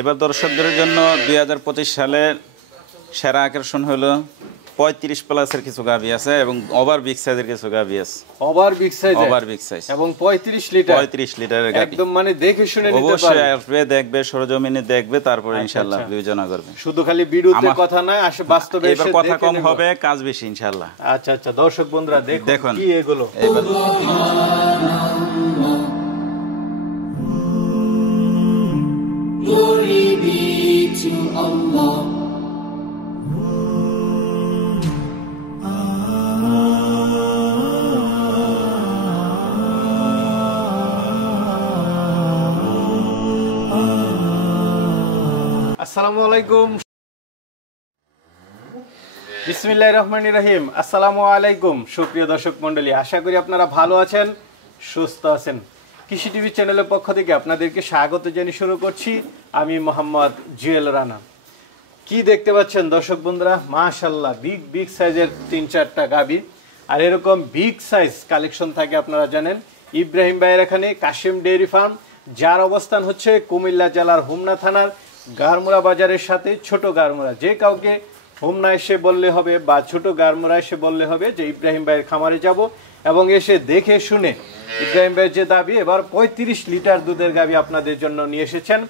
এবার দর্শকদের জন্য 2025 সালের সেরা আকর্ষণ হলো 35 প্লাসের কিছু গাভী আছে এবং ওভার বিগ সাইজের কিছু গাভী আছে। ওভার বিগ সাইজ এবং 35 লিটারের গাভী একদম মানে দেখে শুনে নিতে পারবে। অবশ্যই আসবে, দেখবে, সরজমিনে দেখবে, তারপরে ইনশাআল্লাহ বিবেচনা করবে। শুধু খালি ভিডিওতে কথা নয়, আসলে বাস্তবে এসে এবার কথা কম হবে, কাজ বেশি ইনশাআল্লাহ। আচ্ছা দর্শক বন্ধুরা দেখুন কি এগুলো। Glory be to Allah. আসসালামু আলাইকুম, বিসমিল্লাহির রহমানির রহিম। আসসালামু আলাইকুম সুপ্রিয় দর্শক মণ্ডলী, আশা করি আপনারা ভালো আছেন, সুস্থ আছেন। কৃষি টিভি চ্যানেলের পক্ষ থেকে আপনাদেরকে স্বাগত জানিয়ে শুরু করছি আমি মোহাম্মদ জুয়েল রানা। কি দেখতে পাচ্ছেন দর্শক বন্ধুরা, মাশাআল্লাহ বিগ সাইজের 3-4টা গাভী। আর এরকম বিগ সাইজ কালেকশন থাকে আপনারা জানেন ইব্রাহিম ভাইয়ের এখানে কাশিম ডেইরি ফার্ম, যার অবস্থান হচ্ছে কুমিল্লা জেলার হোমনা থানার গারমুরা বাজারের সাথে ছোট গারমুরা। যে কাউকে হোমনা এসে বললে হবে বা ছোট গারমুরা এসে বললে হবে যে ইব্রাহিম ভাইয়ের খামারে যাব, এবং এসে দেখে শুনে ইব্রাহিম ভাইয়ের যে দাবি, এবার 35 লিটার দুধের গাভী আপনাদের জন্য নিয়ে এসেছেন,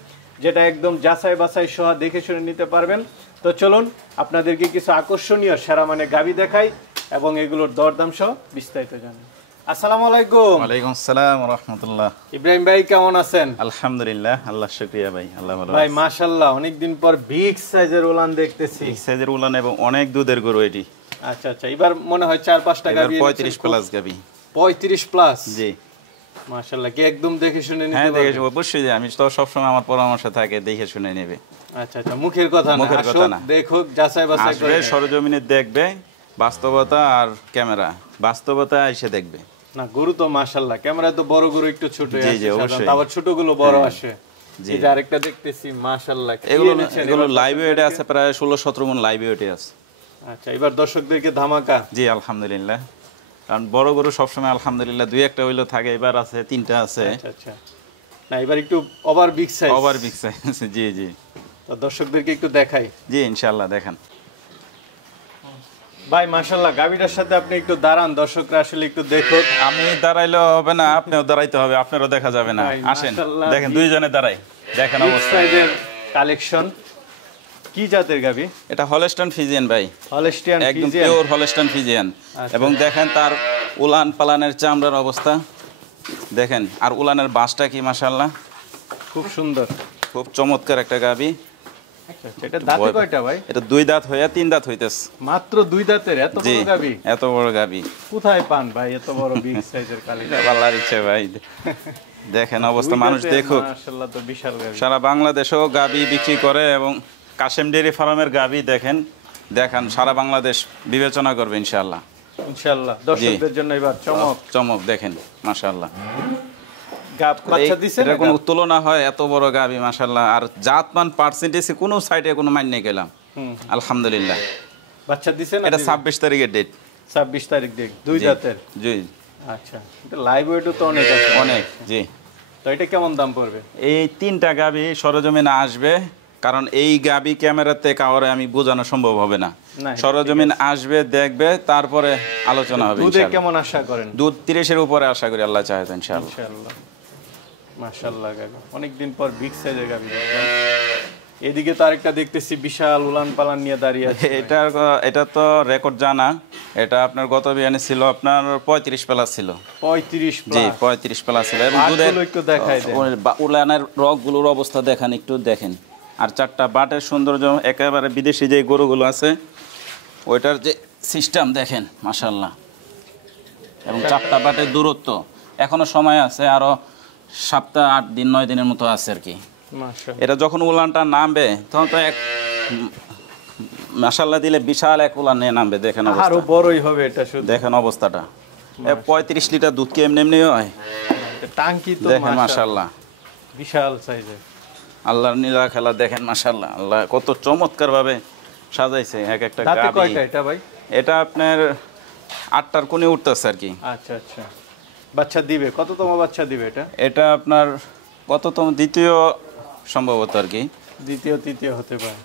যেটা একদম যাচাই বাছাই সহ দেখে শুনে নিতে পারবেন। তো চলুন আপনাদেরকে কিছু আকর্ষণীয় সেরা মানে গাভী দেখাই এবং এগুলোর দরদাম সহ বিস্তারিত জানাই। আসসালামু আলাইকুম। ওয়ালাইকুম আসসালাম ওয়া রাহমাতুল্লাহ। ইব্রাহিম ভাই কেমন আছেন? আলহামদুলিল্লাহ, আল্লাহর শুকরিয়া ভাই, আল্লাহ ভালো আছে। ভাই মাশাআল্লাহ অনেকদিন পর বিগ সাইজের উলান দেখতেছি। বিগ সাইজের উলান এবং অনেক দুধের গরু এটি। আচ্ছা এবার মনে হয় 4-5টা গাভী, 35 প্লাস গাভী। 35 প্লাস, জি মাশাআল্লাহ। কি একদম দেখে শুনে নিতে? হ্যাঁ দেখে অবশ্যই, আমি তো সবসময় আমার পরামর্শ থাকে দেখে শুনে নেবে। আচ্ছা মুখের কথা না, দেখো যাচাই বাছাই করে সরজমিনে দেখবে, বাস্তবতা আর ক্যামেরা, বাস্তবতা এসে দেখবে। না গরু তো মাশাআল্লাহ, ক্যামেরায় তো বড় গরু একটু ছোট আছে, জি জি অবশ্যই, আবার ছোটগুলো বড় আসে। এই যে আরেকটা দেখতেছি মাশাআল্লাহ, এগুলো লাইভ ওয়েটে আছে, প্রায় 16-17 মণ লাইভ ওয়েটে আছে। আচ্ছা এবার দর্শকদেরকে ধামাকা। জি আলহামদুলিল্লাহ, কারণ বড় গরু সবসময় আলহামদুলিল্লাহ 2-1টা হইলো থাকে, এবার আছে 3টা আছে। আচ্ছা না এবার একটু ওভার বিগ সাইজ। জি তো দর্শকদেরকে একটু দেখাই। জি ইনশাআল্লাহ দেখান ভাই মাশাআল্লাহ। গাভীটার সাথে আপনি একটু দাঁড়ান, দর্শকরা আসলে একটু দেখুক। আমি দাঁড়াইলে হবে না, আপনিও দাঁড়াইতে হবে, আপনারও দেখা যাবে না। আসেন দেখেন, দুইজনে দাঁড়াই, দেখেন অবস্থা। সাইজের কালেকশন। কি জাতের গাভী এটা? হলস্টাইন ফ্রিজিয়ান ভাই, হলস্টাইন একদম পিওর হলস্টাইন ফ্রিজিয়ান। এবং দেখেন তার উলান পালানের চামড়ার অবস্থা দেখেন, আর উলানের বাসটা কি মাশাআল্লাহ খুব সুন্দর, খুব চমৎকার একটা গাভী। এটা দাঁতে কয়টা ভাই? এটা 2 দাঁত হয়ে 3 দাঁত হইতেছে। মাত্র 2 দাঁতের এত বড় গাভী? এত বড় গাভী কোথায় পান ভাই এত বড় বিগ সাইজের কালেকশন? আল্লাহর ইচ্ছে ভাই, দেখেন অবস্থা, মানুষ দেখুক। মাশাআল্লাহ তো বিশাল গাভী। সারা বাংলাদেশেও গাভী বিক্রি করে এবং কাশেম ডেইরি ফার্মের গাভী দেখেন সারা বাংলাদেশ বিবেচনা করবে ইনশাআল্লাহ। দর্শকদের জন্য এবার চমক দেখেন মাশাআল্লাহ। বাচ্চা দিছে এটা কোনো তুলনা হয় এত বড় গাভী মাশাআল্লাহ। আর জাতমান পার্সেন্টেজে কোনো সাইডে কোনো মান নেই গেলাম আলহামদুলিল্লাহ। বাচ্চা দিছে না? এটা 26 তারিখের ডেট। 26 তারিখ ডেট, 2 দাঁতের। জি আচ্ছা, এটা লাইভ ওয়েটও তো অনেক আছে। অনেক, জি। তো এটা কেমন দাম পড়বে? এই 3টা গাভী সরজমিনে আসবে, কারণ এই গাভী ক্যামেরাতে কাউরে আমি বোঝানো সম্ভব হবে না। সরজমিন আসবে, দেখবে, তারপরে আলোচনা হবে। দুধে কেমন আশা করেন? দুধ 30-এর উপরে আশা করি, আল্লাহ চাহে তো ইনশাআল্লাহ। মাশাআল্লাহ গাভী অনেকদিন পর বিগ সাইজের গাভী। এদিকে তো আরেকটা দেখতেছি বিশাল উলান পালান নিয়ে দাঁড়িয়ে আছে। এটা তো রেকর্ড জানা, এটা আপনার গত বিয়ানে ছিল আপনার 35 প্লাস ছিল। 35 প্লাস? জি 35 প্লাস ছিল। এবং দুধের একটু দেখাই দেন, উলানের রগগুলোর অবস্থা দেখেন, একটু দেখেন। আর 4টা বাটের সৌন্দর্য, একেবারে বিদেশি যে গরুগুলো আছে ওইটার যে সিস্টেম দেখেন মাশাআল্লাহ। এবং 4টা বাটের দূরত্ব, এখনো সময় আছে, আরো 7-8 দিনের মতো আছে আর কি। এটা যখন উলানটা নামবে তখন তো এক মাশাআল্লাহ দিলে বিশাল এক উলান নিয়ে নামবে। দেখেন অবস্থা, আরো বড়ই হবে এটা। শুধু দেখেন অবস্থাটা, 35 লিটার দুধ কি এমনি হয়? টাঙ্কি তো দেখেন মাশাআল্লাহ বিশাল সাইজের। আল্লাহর নীলা খেলা দেখেন মাশাআল্লাহ। আল্লাহ কত চমৎকার ভাবে সাজাইছে এক একটা গাভী। দাঁতে কয়টা এটা ভাই? এটা আপনার 8টার কোণে উঠতেছে আর কি। আচ্ছা বাচ্চা দিবে কততম বাচ্চা দিবে এটা? এটা আপনার কততম, দ্বিতীয় সম্ভবত আর কি। দ্বিতীয় তৃতীয় হতে পারে।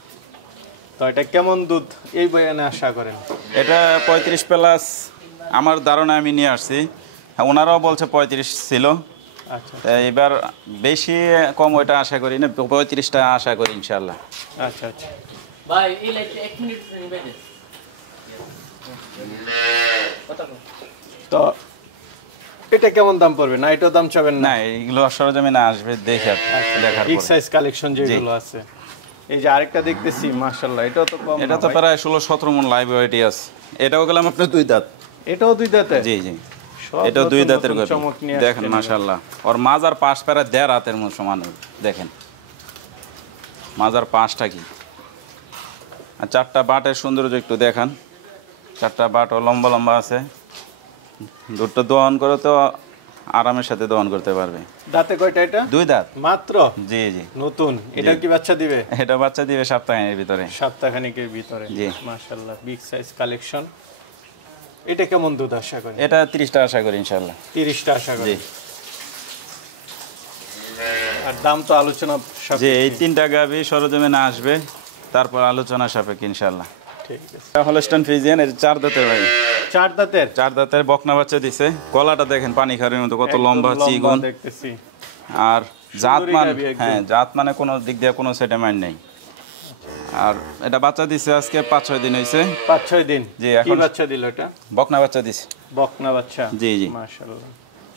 তো এটা কেমন দুধ এই বয়ানে আশা করেন? এটা 35 প্লাস আমার ধারণা, আমি নিয়ে আসছি, ওনারাও বলছে 35 ছিল। আচ্ছা তা এবার বেশি কম ওইটা আশা করি না, 35টা আশা করি ইনশাল্লাহ। আচ্ছা আচ্ছা। ভাই এই লাইটটা 1 মিনিট নিবে দে। তো এটা কেমন দাম পড়বে? না এটাও দাম চাবেন না? না, এগুলো সরজমিনে আসবে দেখে দেখার বিগ পরে। সাইজ কালেকশন যেগুলো আছে। এই যে আরেকটা দেখতেছি, মাশাআল্লাহ, এটাও তো কম এটা না তো ভাই? প্রায় 16-17 মন লাইভ ওয়েটই আছে। এটাও গেলাম আপনার 2 দাঁত। এটাও 2 দাঁতে? জি জি, সব এটাও 2 নতুন দাঁতের নতুন গাভী। চমক নিয়ে দেখেন আসছেন। মাশাআল্লাহ, ওর মাজার পাশ প্রায় 1.5 হাতের মতো সমান হবে। দেখেন মাজার পাশটা কি, আর 4টা বাটের সৌন্দর্য একটু দেখান। 4টা বাটও লম্বা লম্বা আছে। দুধটা দহন করে তো আরামের সাথে দহন করতে পারবে। দাঁতে কয়টা এটা? 2 দাঁত। মাত্র? জি জি, নতুন। এটা কি বাচ্চা দিবে? এটা বাচ্চা দিবে সপ্তাহের ভিতরে। সপ্তাহখানেকের ভিতরে। জি। মাশাআল্লাহ, বিগ সাইজ কালেকশন। এটা কেমন দুধ আশা করেন? এটা 30টা আশা করি ইনশাল্লাহ। 30টা আশা জি করেন। আর দাম তো আলোচনা যে এই সাপেক্ষে। 3টা গাভী সরজমিনে আসবে, তারপর আলোচনা সাপেক্ষে ইনশাল্লাহ। ঠিক আছে। হলস্টাইন ফ্রিজিয়ান, এর 4 দাঁতের ভাই। 4 দাঁতের? 4 দাঁতের বকনা বাচ্চা দিছে। গলাটা দেখেন পানি খারের মতো, কত একদম লম্বা চিকন। দেখতেছি। আর জাত মান, গাভী একদম। হ্যাঁ জাত মানে কোনো দিক দিয়ে কোনো সেটেলমেন্ট নেই। আর এটা বাচ্চা দিছে আজকে 5-6 দিন হয়েছে। 5-6 দিন? জি, কি এখন- বাচ্চা দিল এটা? বকনা বাচ্চা দিছে। বকনা বাচ্চা? জি, জি। মাশাআল্লাহ,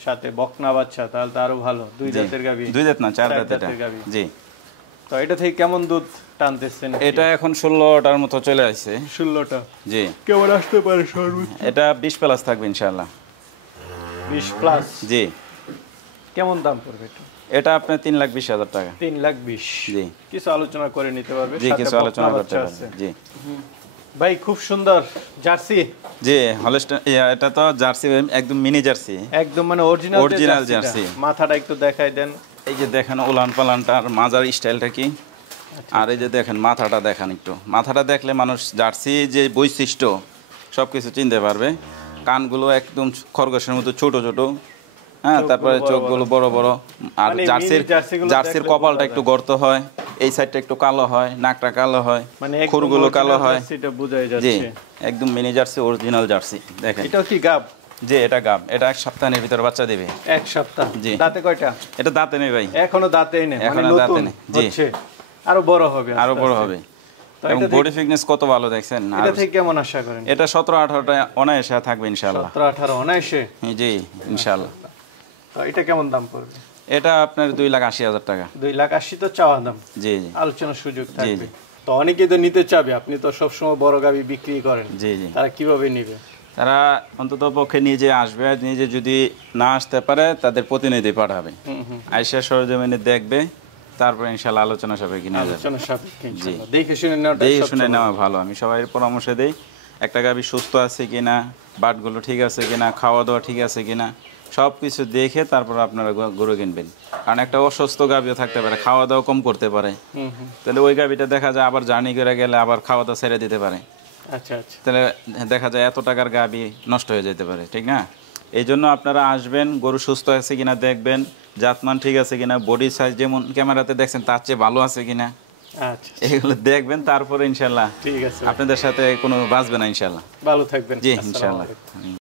সাথে বকনা বাচ্চা, তাহলে তো আরো ভালো। 2 জি। দাঁতের গাভী? 2 দাঁত না, 4 চার দাঁত এটা। দাঁতের গাভী। জি, তো এটা থেকে কেমন দুধ টানতেছেন? এটা এখন 16টার মতো চলে আসছে। 16টা? জি, কেমন আসতে পারে সর্বোচ্চ? এটা 20 প্লাস থাকবে ইনশাআল্লাহ। 20 প্লাস? জি, কেমন দাম পড়বে এটা? এটা আপনার 3,20,000 টাকা। 3,20,000? জি কিছু আলোচনা করে নিতে পারবে? জি, সাথে কিছু বকনা আলোচনা করতে বাচ্চা পারবে। আছে। জি ভাই খুব সুন্দর জার্সি। জি, হলস্টাইন, এটা তো জার্সি, একদম মিনি জার্সি। একদম মানে অরিজিনাল Original জার্সি। জার্সি। মাথাটা একটু দেখাই দেন। এই যে দেখেন উলান পালানটার মাজার স্টাইলটা কি, আর এই যে দেখেন মাথাটা দেখান একটু। মাথাটা দেখলে মানুষ জার্সি যে বৈশিষ্ট্য সব কিছু চিনতে পারবে। কানগুলো একদম খরগোশের মতো ছোট ছোট, হ্যাঁ, তারপরে চোখগুলো বড় বড়। আর মানে জার্সির mini জার্সিগুলো জার্সির দেখলে কপালটা বোঝা একটু গর্ত হয়, এই সাইডটা একটু কালো হয়, নাকটা কালো হয়, মানে খুরগুলো কালো হয়। সেটা বোঝাই জি, যাচ্ছে। একদম মিনি জার্সি, অরিজিনাল জার্সি। দেখেন এটাও কি গাব? যে এটা গাব, এটা 1 সপ্তাহের ভিতরে বাচ্চা দিবে। 1 সপ্তাহ? জি। দাঁতে কয়টা? এটা দাঁতে নেই ভাই, এখনো দাঁতেই নেই, মানে এখনো দাঁতে নতুন নেই। জি। হচ্ছে, আরো বড় হবে আরো আস্তে বড় আস্তে। হবে। তো এবং এটা থেকে- বডি ফিটনেস কত ভালো দেখছেন। আর এটা থেকে কেমন আশা করেন? এটা 17-18টা অনায়াসে থাকবে ইনশাআল্লাহ। 17-18 অনায়াসে? জি ইনশাআল্লাহ। তো এটা কেমন দাম পড়বে? এটা আপনার 2,80,000 টাকা। 2,80,000 তো চাওয়া দাম, জি জি আলোচনার সুযোগ থাকবে। জি। তো অনেকেই তো নিতে চাবে, আপনি তো সবসময় বড় গাবি বিক্রি করেন, জি জি। তারা কিভাবে নিবে? তারা অন্তত পক্ষে নিজে আসবে, নিজে যদি না আসতে পারে তাদের প্রতিনিধি পাঠাবে, আইসা সরজমিনে দেখবে, তারপর ইনশাআল্লাহ আলোচনা সবাই কিনে যাবে। আলোচনা সাপেক্ষে ইনশাআল্লাহ। দেখে শুনে নেওয়াটা দেখে সবচেয়ে শুনে ভালো। নেওয়া ভালো। আমি সবাই পরামর্শ দেই, একটা গাভী সুস্থ আছে কিনা, বাটগুলো ঠিক আছে কিনা, খাওয়া দাওয়া ঠিক আছে কিনা, সব কিছু দেখে তারপর আপনারা গরু কিনবেন। কারণ একটা অসুস্থ গাভীও থাকতে পারে, খাওয়া দাওয়া কম করতে পারে, তাহলে ওই গাভীটা দেখা যায় আবার জার্নি করে গেলে আবার খাওয়া দাওয়া ছেড়ে দিতে পারে, আচ্ছা আচ্ছা। তাহলে দেখা যায় এত টাকার গাভী নষ্ট হয়ে যেতে পারে, ঠিক না? এই জন্য আপনারা আসবেন, গরু সুস্থ আছে কিনা দেখবেন, জাতমান ঠিক আছে কিনা, বডি সাইজ যেমন ক্যামেরাতে দেখছেন তার চেয়ে ভালো আছে কিনা, আচ্ছা এগুলো দেখবেন, তারপরে ইনশাল্লাহ ঠিক আছে, আপনাদের সাথে কোনো বাঁচবে না ইনশাল্লাহ। ভালো থাকবেন। জি আসসালামু ইনশাল্লাহ। আলাইকুম।